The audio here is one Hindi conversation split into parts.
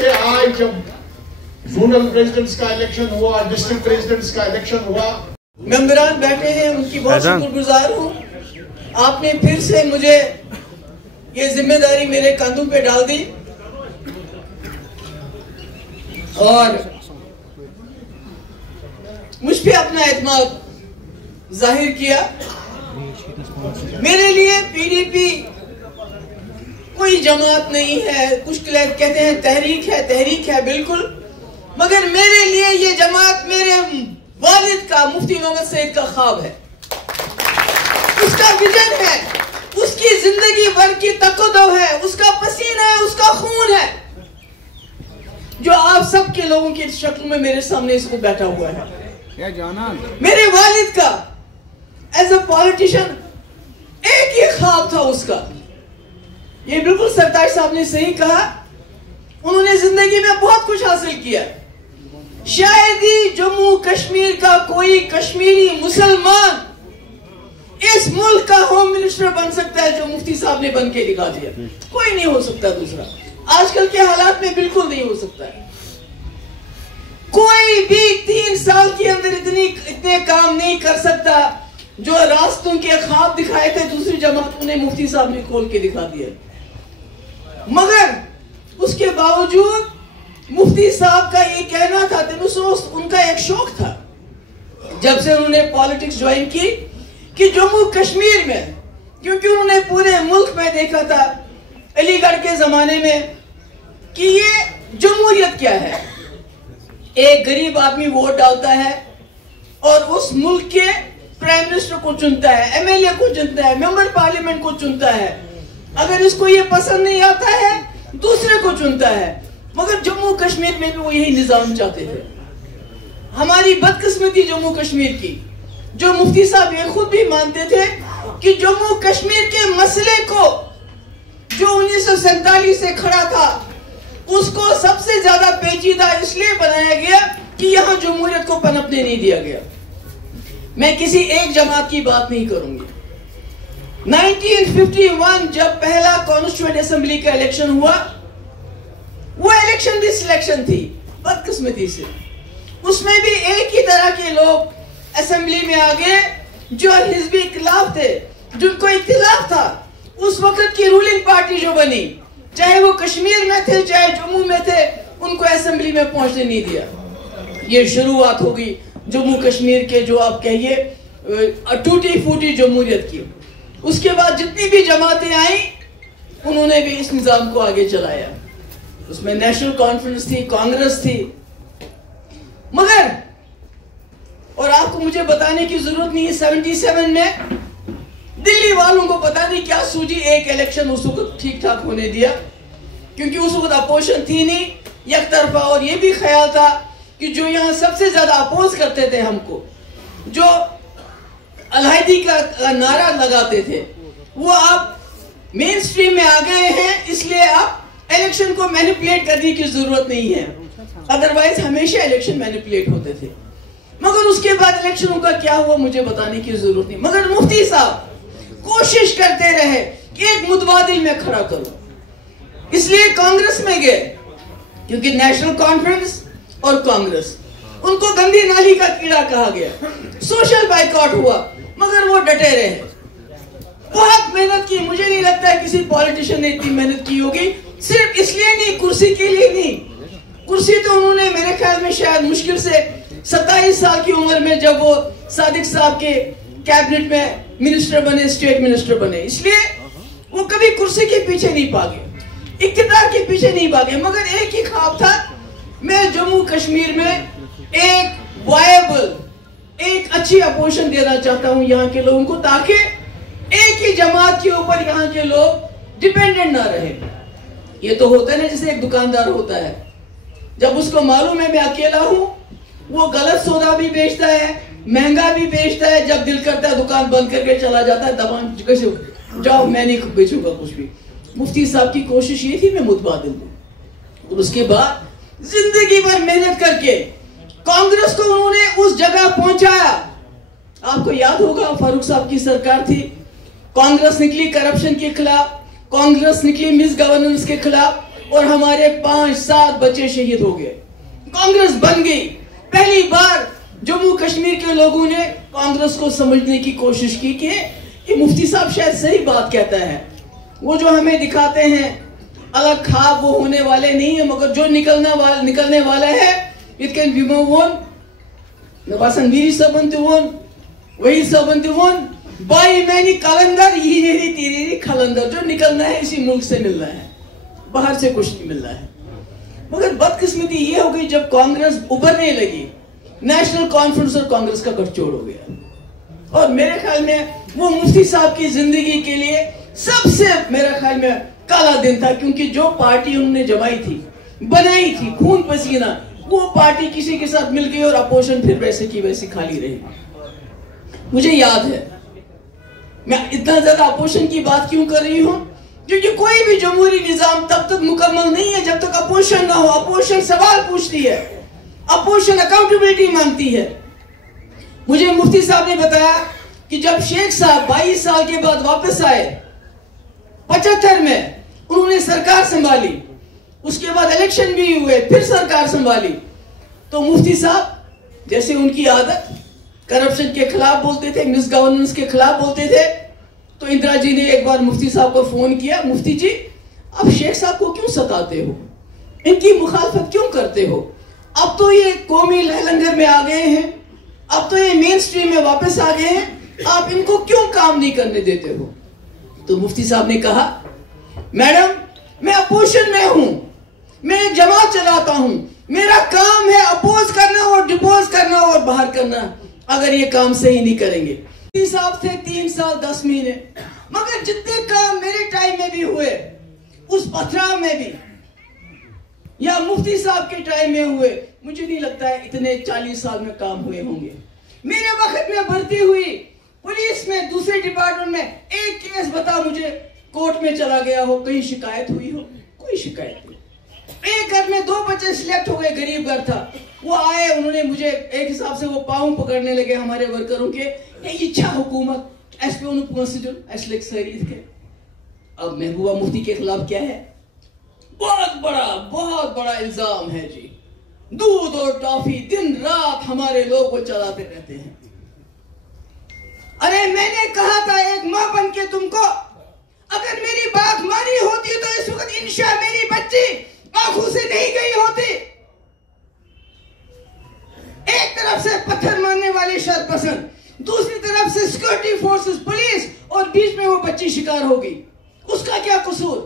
उसके आज जब जोनल प्रेसिडेंट्स का इलेक्शन हुआ, डिस्ट्रिक्ट प्रेसिडेंट्स का इलेक्शन हुआ, मेंबरान बैठे हैं, उनकी बहुत शुक्रगुजार हूँ। आपने फिर से मुझे ये जिम्मेदारी मेरे कंधों पे डाल दी और मुझ पे अपना एतमाद जाहिर किया। मेरे लिए पीडीपी कोई जमात नहीं है। कुछ कहते हैं तहरीक है बिल्कुल, मगर मेरे लिए ये जमात मेरे वालिद का, मुफ्ती मोहम्मद सईद का ख्वाब है, उसका विजन है, उसकी जिंदगी भर की तकद्दुर है, उसका पसीना है, उसका खून है, जो आप सब के लोगों की शक्ल में मेरे सामने इसको बैठा हुआ है। मेरे वालिद का एज अ पॉलिटिशियन एक ही ख्वाब था उसका। ये बिल्कुल सरताज साहब ने सही कहा, उन्होंने जिंदगी में बहुत कुछ हासिल किया। शायद ही जम्मू कश्मीर का कोई कश्मीरी मुसलमान इस मुल्क का होम मिनिस्टर बन सकता है जो मुफ्ती साहब ने बन के दिखा दिया। कोई नहीं हो सकता दूसरा, आजकल के हालात में बिल्कुल नहीं हो सकता है। कोई भी 3 साल के अंदर इतने काम नहीं कर सकता जो रास्तों के ख्वाब दिखाए थे दूसरी जमातों ने, मुफ्ती साहब ने खोल के दिखा दिया। मगर उसके बावजूद मुफ्ती साहब का ये कहना था, उनका एक शौक था जब से उन्होंने पॉलिटिक्स ज्वाइन की कि जम्मू कश्मीर में, क्योंकि उन्होंने पूरे मुल्क में देखा था अलीगढ़ के जमाने में कि ये जमहूरियत क्या है। एक गरीब आदमी वोट डालता है और उस मुल्क के प्राइम मिनिस्टर को चुनता है, एमएलए को चुनता है, मेंबर पार्लियामेंट को चुनता है। अगर इसको ये पसंद नहीं आता है दूसरे को चुनता है। मगर जम्मू कश्मीर में भी वो यही निजाम चाहते थे। हमारी बदकिस्मती जम्मू कश्मीर की, जो मुफ्ती साहब ये खुद भी मानते थे कि जम्मू कश्मीर के मसले को जो 1947 से खड़ा था उसको सबसे ज्यादा पेचीदा इसलिए बनाया गया कि यहाँ जमहूरियत को पनपने नहीं दिया गया। मैं किसी एक जमात की बात नहीं करूंगी। 1951 जब पहला कॉन्स्टिट्यूएंट असेंबली का इलेक्शन हुआ, वो इलेक्शन भी सिलेक्शन थी बदकिस्मती से। उसमें भी एक ही तरह के लोग असेंबली में आ गए जो हिजबी इख्तिलाफ थे, जिनको इख्तिलाफ था। उस वक्त की रूलिंग पार्टी जो बनी, चाहे वो कश्मीर में थे चाहे जम्मू में थे, उनको असेंबली में पहुंचने नहीं दिया। ये शुरुआत हो गई जम्मू कश्मीर के, जो आप कहिए टूटी फूटी जमहूरियत की। उसके बाद जितनी भी जमातें आई उन्होंने भी इस निजाम को आगे चलाया। उसमें नेशनल कॉन्फ्रेंस थी, कांग्रेस थी। मगर और आपको मुझे बताने की जरूरत नहीं है, 77 में दिल्ली वालों को पता नहीं क्या सूझी, एक इलेक्शन उस वक्त ठीक ठाक होने दिया, क्योंकि उस वक्त अपोजिशन थी नहीं, एक तरफा। और ये भी ख्याल था कि जो यहाँ सबसे ज्यादा अपोज करते थे हमको, जो अलहदी का नारा लगाते थे, वो अब मेन स्ट्रीम में आ गए हैं, इसलिए अब इलेक्शन को मैनिपुलेट करने की जरूरत नहीं है। अदरवाइज हमेशा इलेक्शन मैनिपुलेट होते थे। मगर उसके बाद इलेक्शनों का क्या हुआ मुझे बताने की जरूरत नहीं। मगर मुफ्ती साहब कोशिश करते रहे कि एक मुतबादिल में खड़ा करो, इसलिए कांग्रेस में गए, क्योंकि नेशनल कॉन्फ्रेंस और कांग्रेस, उनको गंदी नाली का कीड़ा कहा गया। सोशल बाइकआउट हुआ, मगर वो डटे रहे। बहुत मेहनत की, मुझे नहीं लगता है किसी पॉलिटिशियन ने इतनी मेहनत की होगी। सिर्फ इसलिए नहीं, कुर्सी के लिए नहीं। कुर्सी तो उन्होंने मेरे ख्याल में शायद मुश्किल से 27 साल की उम्र में, जब वो सादिक साहब के कैबिनेट में मिनिस्टर बने, स्टेट मिनिस्टर बने, इसलिए वो कभी कुर्सी के पीछे नहीं भागे, इख्तियार के पीछे नहीं भागे। मगर एक ही ख्वाब था, मैं जम्मू कश्मीर में एक वायबल, एक अच्छी अपोजिशन देना चाहता हूं यहाँ के लोगों को, ताकि एक ही जमात के ऊपर यहाँ के लोग डिपेंडेंट ना रहे। ये तो होता है ना, जैसे एक दुकानदार होता है, जब उसको मालूम है मैं अकेला हूं, वो गलत सौदा भी बेचता है, महंगा भी बेचता है, जब दिल करता है दुकान बंद करके चला जाता है, दबान जाओ मैं नहीं बेचूंगा कुछ भी। मुफ्ती साहब की कोशिश ये थी मैं मुतबादिल दूं। और उसके बाद जिंदगी भर मेहनत करके कांग्रेस को उन्होंने उस जगह पहुंचाया। आपको याद होगा फारूक साहब की सरकार थी, कांग्रेस निकली करप्शन के खिलाफ, कांग्रेस निकली मिस गवर्नेंस के खिलाफ, और हमारे 5-7 बच्चे शहीद हो गए। कांग्रेस बन गई। पहली बार जम्मू कश्मीर के लोगों ने कांग्रेस को समझने की कोशिश की कि ये मुफ्ती साहब शायद सही बात कहता है। वो जो हमें दिखाते हैं अलग ख्वाब वो होने वाले नहीं है, मगर जो निकलने वाला है it can be one नवासंगीरी सबंतिवन वही सबंतिवन बाई मैनी कलंदर ये तेरी खलंदर। जो निकलना है इसी मुल्क से मिलना है, बाहर से कुछ नहीं मिल रहा है। मगर बदकिस्मती ये हो गई जब कांग्रेस उभरने लगी, नेशनल कॉन्फ्रेंस और कांग्रेस का गठजोड़ हो गया। और मेरे ख्याल में वो मुफ्ती साहब की जिंदगी के लिए सबसे मेरे ख्याल में काला दिन था, क्योंकि जो पार्टी उन्होंने जमाई थी, बनाई थी खून पसीना, वो पार्टी किसी के साथ मिल गई और अपोजिशन फिर वैसे की वैसी खाली रही। मुझे याद है, मैं इतना ज्यादा अपोजिशन की बात क्यों कर रही हूं, क्योंकि कोई भी जमहूरी निजाम तब तक मुकम्मल नहीं है जब तक अपोजिशन ना हो। अपोजिशन सवाल पूछती है, अपोजिशन अकाउंटेबिलिटी मांगती है। मुझे मुफ्ती साहब ने बताया कि जब शेख साहब 22 साल के बाद वापस आए, 75 में उन्होंने सरकार संभाली, उसके बाद इलेक्शन भी हुए, फिर सरकार संभाली, तो मुफ्ती साहब जैसे उनकी आदत करप्शन के खिलाफ बोलते थे, मिस गवर्नेंस के खिलाफ बोलते थे। तो इंदिरा जी ने एक बार मुफ्ती साहब को फोन किया, मुफ्ती जी आप शेख साहब को क्यों सताते हो, इनकी मुखालफत क्यों करते हो, अब तो ये कौमी लहलंगर में आ गए हैं, अब तो ये मेन स्ट्रीम में वापस आ गए हैं, आप इनको क्यों काम नहीं करने देते हो। तो मुफ्ती साहब ने कहा, मैडम मैं अपोजिशन में हूं, मैं जमात चलाता हूं, मेरा काम है अपोज करना और डिपोज करना और बाहर करना। अगर ये काम सही नहीं करेंगे, मुफ्ती साहब थे 3 साल 10 महीने, मगर जितने काम मेरे टाइम में भी हुए, उस पथराव में भी या मुफ्ती साहब के टाइम में हुए, मुझे नहीं लगता है इतने 40 साल में काम हुए होंगे। मेरे वक्त में भर्ती हुई पुलिस में, दूसरे डिपार्टमेंट में, एक केस बता मुझे कोर्ट में चला गया हो, कहीं शिकायत हुई हो, कोई शिकायत नहीं। एक घर में 2 बच्चे सिलेक्ट हो गए, गरीब घर था, वो आए, उन्होंने मुझे एक हिसाब से वो पाँव पकड़ने लगे हमारे वर्करों के, ये इच्छा हुकूमत ऐसे के। अब महबूबा मुफ्ती के खिलाफ क्या है, बहुत बड़ा इल्जाम है जी, दूध और टॉफी दिन रात हमारे लोग वो चलाते रहते हैं। अरे मैंने कहा था एक मां बन के तुमको, अगर मेरी बात मानी होती तो इस वक्त इंशा मेरी बच्ची आंखों से नहीं गई होती। एक तरफ से पत्थर मारने वाले शरपसंद, दूसरी तरफ से सिक्योरिटी फोर्सेस पुलिस, और बीच में वो बच्ची शिकार हो गई। उसका क्या कसूर,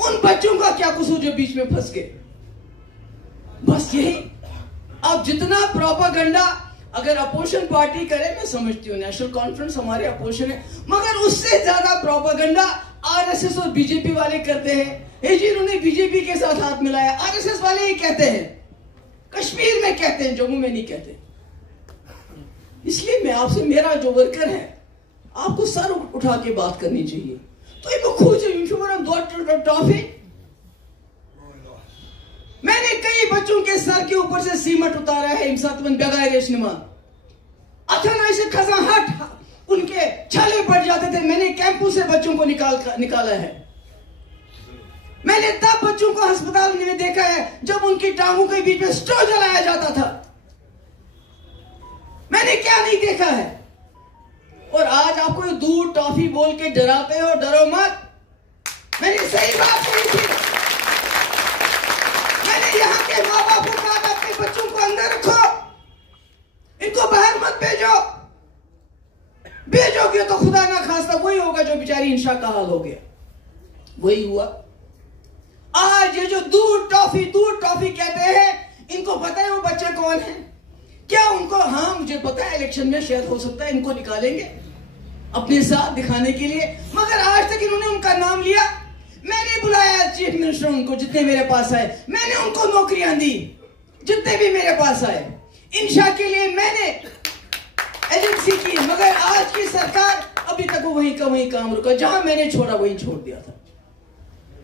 उन बच्चों का क्या कसूर जो बीच में फंस गए। बस यही। अब जितना प्रोपागेंडा अगर अपोजिशन पार्टी करे, मैं समझती हूँ नेशनल कॉन्फ्रेंस हमारे अपोजिशन है, मगर उससे ज्यादा प्रोपागेंडा आरएसएस और बीजेपी वाले करते हैं। ये जी इन्होंने बीजेपी के साथ हाथ मिलाया, आरएसएस वाले ही कहते हैं, कश्मीर में कहते हैं, जम्मू में नहीं कहते। इसलिए मैं आपसे, मेरा जो वर्कर है, आपको सर उठा के बात करनी चाहिए। तो ये खुद टॉफी, मैंने कई बच्चों के सर के ऊपर से सीमेंट उतारा है, इमसातमन बेगायरेश निमा अचानक से खजा हट उनके छाले पड़ जाते थे। मैंने कैंपों से बच्चों को निकाला है। मैंने तब बच्चों को अस्पताल में देखा है जब उनकी टांगों के बीच में स्ट्रॉ जलाया जाता था। मैंने क्या नहीं देखा है। और आज आपको दूध टॉफी बोल के डराते हो, डरो मत। मैंने सही बात कही थी, मैंने यहाँ के माँ बाप को कहा अपने बच्चों को अंदर रखो, इनको बाहर मत भेजोगे तो खुदा ना खास्ता वही होगा जो बेचारी इंशा का हाल हो गया। वही हुआ। आज ये जो दूध टॉफी कहते हैं, इनको पता है वो बच्चे कौन है क्या उनको? हाँ मुझे पता है, इलेक्शन में शायद हो सकता है इनको निकालेंगे अपने साथ दिखाने के लिए, मगर आज तक इन्होंने उनका नाम लिया। मैंने बुलाया चीफ मिनिस्टर उनको, जितने मेरे पास आए, मैंने उनको नौकरियां दी जितने भी मेरे पास आए। इंशा के लिए मैंने एजेंसी की, मगर आज की सरकार अभी तक वो वहीं का वहीं काम रुका, जहां मैंने छोड़ा वहीं छोड़ दिया था।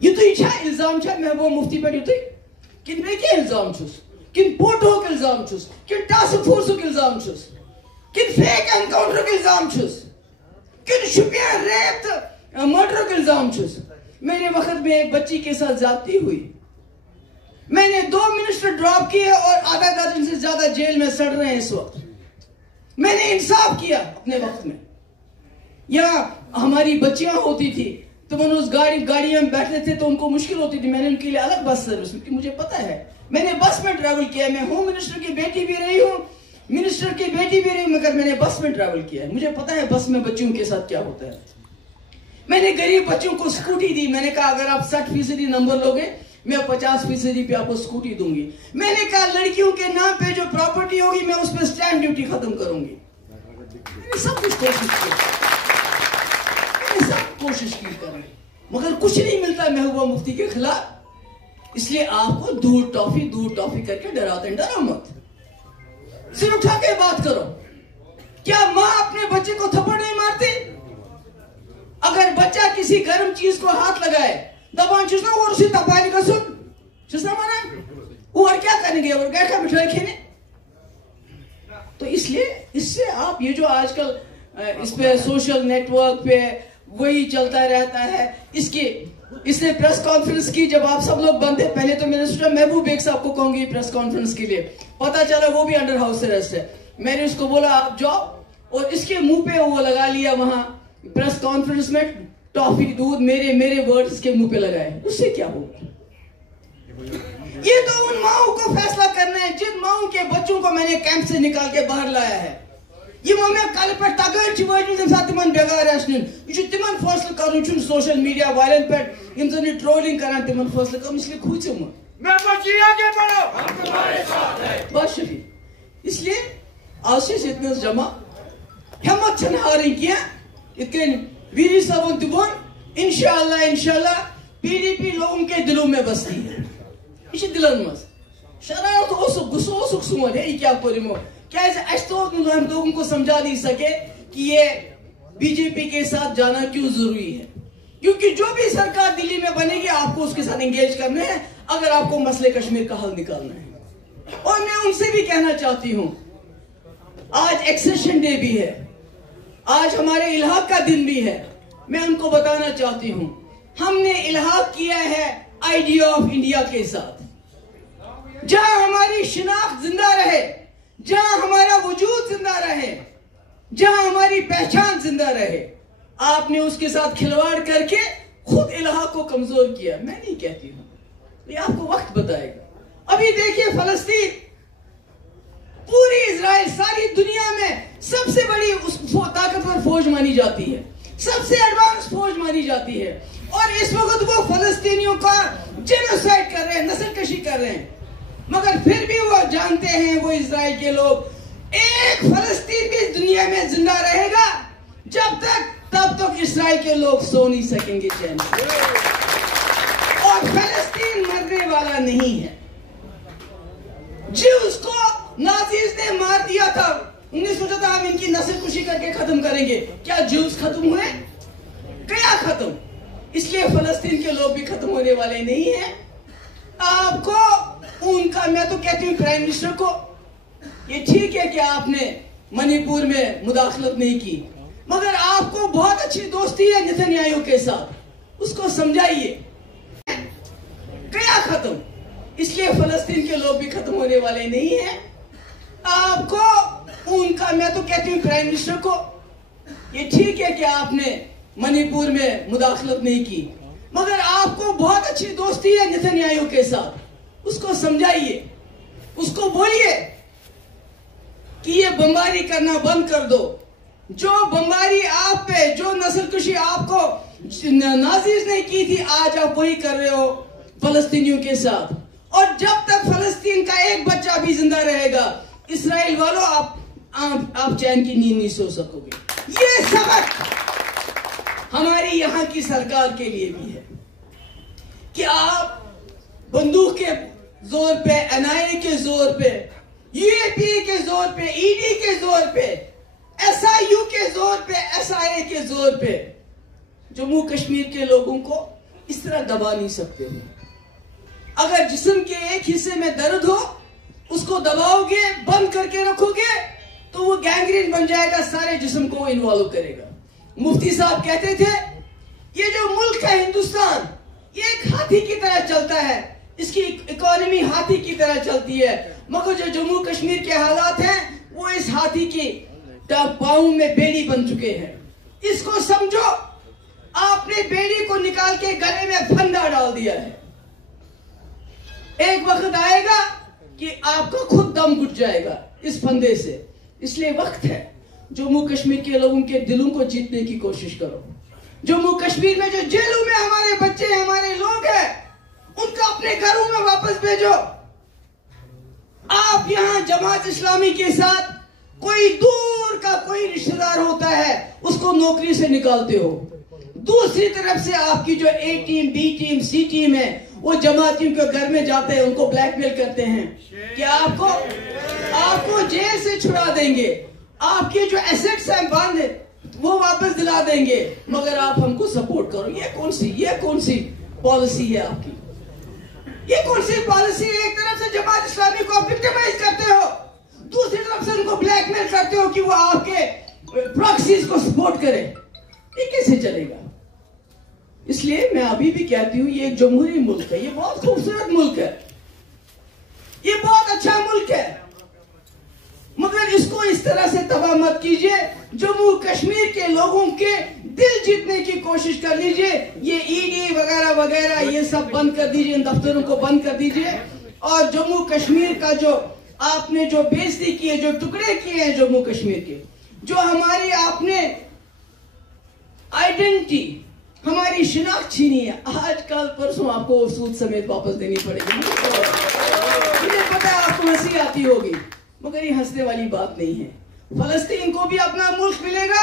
ये तो इच्छा इल्जाम छा मैं वो मुफ्ती पर युत किन में के इल्जाम छुस, किन पोटो के इल्जाम छुस, किन टास्क फोर्स के इल्जाम छुस, किन फेक एनकाउंटर के इल्जाम छुस, किन शुपियां रेप मर्डर के इल्जाम छुस। मेरे वक्त में एक बच्ची के साथ ज्यादती हुई, मैंने 2 मिनिस्टर ड्रॉप किए और आधा दर्जन से ज्यादा जेल में सड़ रहे हैं इस वक्त। मैंने इंसाफ किया अपने वक्त में। यहाँ हमारी बच्चियां होती थी तो मैंने उस गाड़ियां में बैठते थे तो उनको मुश्किल होती थी, मैंने उनके लिए अलग बस सर्विस, क्योंकि मुझे पता है मैंने बस में ट्रैवल किया। मैं होम मिनिस्टर की बेटी भी रही हूँ, मिनिस्टर की बेटी भी रही, मगर मैंने बस में ट्रैवल किया है, मुझे पता है बस में बच्चों के साथ क्या होता है। मैंने गरीब बच्चों को स्कूटी दी, मैंने कहा अगर आप 60% नंबर लोगे मैं 50% पे आपको स्कूटी दूंगी। मैंने कहा लड़कियों के नाम पे जो प्रॉपर्टी होगी मैं उस पर स्टैंप ड्यूटी खत्म करूंगी। मैंने सब कुछ कोशिश की, मैंने सब कोशिश की करने, मगर कुछ नहीं मिलता महबूबा मुफ्ती के खिलाफ। इसलिए आपको दूध टॉफी करके डराते डरो मत, सिर उठा के बात करो। क्या मां अपने बच्चे को थप्पड़ नहीं मारती? अगर बच्चा किसी गर्म चीज को हाथ लगाए दबान चुसना और उसी तपाली का सुन चुसना माना वो और क्या करेंगे, और क्या मिठाई खेने। तो इसलिए इससे आप ये जो आजकल इस पे सोशल नेटवर्क पे वही चलता रहता है, इसने प्रेस कॉन्फ्रेंस की जब आप सब लोग बंद थे। पहले तो मिनिस्टर महबूब बेग साहब को कहूंगी प्रेस कॉन्फ्रेंस के लिए, पता चला वो भी अंडर हाउस अरेस्ट है। मैंने उसको बोला आप जाओ, और इसके मुंह पे वो लगा लिया वहां प्रेस कॉन्फ्रेंस में टॉफी दूध, मेरे वर्ड्स के मुंह पे लगाए। उससे क्या होगा? ये तो उन माओ को फैसला करना है जिन माओ के बच्चों को मैंने कैंप से निकाल के बाहर लाया है। ये मैं कल पे तगड़ तिमन बेगार तिमन फैसला कर सोशल मीडिया वायरल पे इन ट्रोलिंग कर तिमन फैसला कर, इसलिए खुद से बस शफी। इसलिए आशीष इतना जमा हिम्मत छन हारी किया इतन वीरी साहब तुम इंशाल्लाह पीडीपी लोगों के दिलों में बसती है। ये दिलन मज शरारत गुस्सो सुन है क्या करो क्या हम लोगों को समझा नहीं सके कि ये बीजेपी के साथ जाना क्यों जरूरी है, क्योंकि जो भी सरकार दिल्ली में बनेगी आपको उसके साथ एंगेज करना है अगर आपको मसले कश्मीर का हल निकालना है। और मैं उनसे भी कहना चाहती हूं आज एक्सेशन डे भी है, आज हमारे इल्हाक का दिन भी है। मैं उनको बताना चाहती हूं हमने इल्हाक किया है आइडिया ऑफ इंडिया के साथ, जहां हमारी शिनाख्त जिंदा रहे, जहां हमारा वजूद जिंदा रहे, जहां हमारी पहचान जिंदा रहे। आपने उसके साथ खिलवाड़ करके खुद इल्हाक को कमजोर किया। मैं नहीं कहती हूं, ये आपको वक्त बताएगा। अभी देखिए फलस्तीन, पूरी इजराइल सारी दुनिया में सबसे बड़ी ताकतवर फौज मानी जाती है, सबसे एडवांस फौज मानी जाती है, और इस वक्त वो फलस्तीनियों का जेनोसाइड कर रहे हैं, नस्लकशी कर रहे हैं। मगर फिर भी वो जानते हैं, वो इजराइल के लोग, एक फलस्तीन भी दुनिया में जिंदा रहेगा तब तक इजराइल के लोग सो नहीं सकेंगे चैन से। और फलस्तीन मरने वाला नहीं है। ज्यूस को नाजीज ने मार दिया था, उन्होंने सोचा था हम इनकी नस्लकुशी करके खत्म करेंगे। क्या ज्यूस खत्म हुए? क्या खत्म? इसलिए फलस्तीन के लोग भी खत्म होने वाले नहीं है। आपको उनका, मैं तो कहती हूँ प्राइम मिनिस्टर को, ये ठीक है कि आपने मणिपुर में मुदाखलत नहीं की, मगर आपको बहुत अच्छी दोस्ती है नेतन्याहू के साथ, उसको समझाइए। क्या खत्म? इसलिए फलस्तीन के लोग भी खत्म होने वाले नहीं है। आपको उनका, मैं तो कहती हूँ प्राइम मिनिस्टर को, ये ठीक है कि आपने मणिपुर में मुदाखलत नहीं की, मगर आपको बहुत अच्छी दोस्ती है नेतन्याहू के साथ, उसको समझाइए, उसको बोलिए कि ये बमबारी करना बंद कर दो। जो बमबारी आप पे, जो नस्लकुशी आपको नाजीज ने की थी, आज आप वही कर रहे हो फलस्तीनियों के साथ। और जब तक फलस्तीन का एक बच्चा भी जिंदा रहेगा, इस्राइल वालों आप चैन की नींद नहीं सो सकोगे। ये सबक हमारी यहाँ की सरकार के लिए भी है कि आप बंदूक के जोर पे, एनआईए के जोर पे, यूएपी के जोर पे, ईडी के जोर पे, एसआईयू के जोर पे, एसआईए के जोर पे जम्मू कश्मीर के लोगों को इस तरह दबा नहीं सकते हो। अगर जिस्म के एक हिस्से में दर्द हो, उसको दबाओगे, बंद करके रखोगे, तो वो गैंग्रीन बन जाएगा, सारे जिस्म को इन्वॉल्व करेगा। मुफ्ती साहब कहते थे ये जो मुल्क है हिंदुस्तान, ये एक हाथी की तरह चलता है, इसकी इकोनॉमी हाथी की तरह चलती है, मगर जो जम्मू कश्मीर के हालात हैं वो इस हाथी की पाँव में बेड़ी बन चुके हैं। इसको समझो, आपने बेड़ी को निकाल के गले में फंदा डाल दिया है। एक वक्त आएगा कि आपका खुद दम घुट जाएगा इस फंदे से। इसलिए वक्त है जम्मू कश्मीर के लोगों के दिलों को जीतने की कोशिश करो। जम्मू कश्मीर में जो जेलों में हमारे बच्चे हमारे लोग हैं, उनको अपने घरों में वापस भेजो। आप यहां जमात इस्लामी के साथ कोई दूर का कोई रिश्तेदार होता है, उसको नौकरी से निकालते हो। दूसरी तरफ से आपकी जो ए टीम, बी टीम, सी टीम है, वो जमातियों के घर में जाते हैं, उनको ब्लैकमेल करते हैं कि आपको जेल से छुड़ा देंगे, आपके जो एसेट्स हैं बंद वो वापस दिला देंगे, मगर आप हमको सपोर्ट करो। ये कौन सी पॉलिसी है आपकी? ये कौन सी पॉलिसी है? एक तरफ से जमात इस्लामी को विक्टिमाइज करते हो, दूसरी तरफ से उनको ब्लैकमेल करते हो कि वो आपके प्रॉक्सीज को सपोर्ट करें। ये कैसे चलेगा? इसलिए मैं अभी भी कहती हूं, ये एक जमहूरी मुल्क है, ये बहुत खूबसूरत मुल्क है, ये बहुत अच्छा मुल्क है, मगर इसको इस तरह से तबाह मत कीजिए। जम्मू कश्मीर के लोगों के दिल जीतने की कोशिश कर लीजिए। ये ईडी वगैरह वगैरह ये सब बंद कर दीजिए, इन दफ्तरों को बंद कर दीजिए। और जम्मू कश्मीर का जो आपने जो बेइज्जती की है, जो टुकड़े किए हैं जम्मू कश्मीर के, जो हमारी आपने आइडेंटिटी, हमारी शिनाख्त छीनी है, आज कल परसों आपको सूद समेत वापस देनी पड़ेगी। मुझे पता है आपको हंसी आती होगी, मगर ये हंसने वाली बात नहीं है। फलस्तीन को भी अपना मुल्क मिलेगा,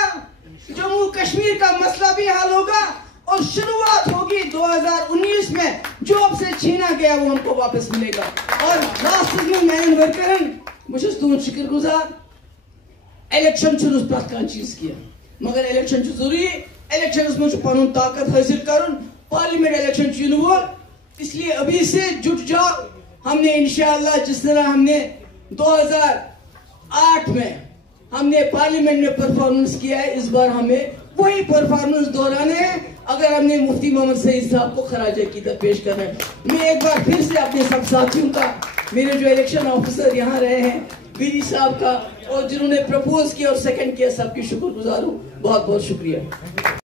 जम्मू कश्मीर का मसला भी हल होगा, और शुरुआत होगी 2019 में। जो अब से छीना गया वो हमको वापस मिलेगा। और लास्ट में मैं वर्करन मुझे शुक्रगुजार, इलेक्शन प्रत चीज किया, मगर इलेक्शन जरूरी, इलेक्शन में पन ताकत हासिल कर, पार्लियामेंट इलेक्शन वो, इसलिए अभी से जुट जाओ। हमने इंशाअल्लाह जिस तरह हमने 2008 में हमने पार्लियामेंट में परफॉर्मेंस किया है, इस बार हमें वही परफॉर्मेंस दोहराने हैं। अगर हमने मुफ्ती मोहम्मद सईद साहब को खराज अकीदत पेश करना है, मैं एक बार फिर से अपने सब साथियों का, मेरे जो इलेक्शन ऑफिसर यहाँ रहे हैं, बीडी साहब का, और जिन्होंने प्रपोज किया और सेकंड किया, सबकी शुक्रगुजार हूँ। बहुत बहुत शुक्रिया।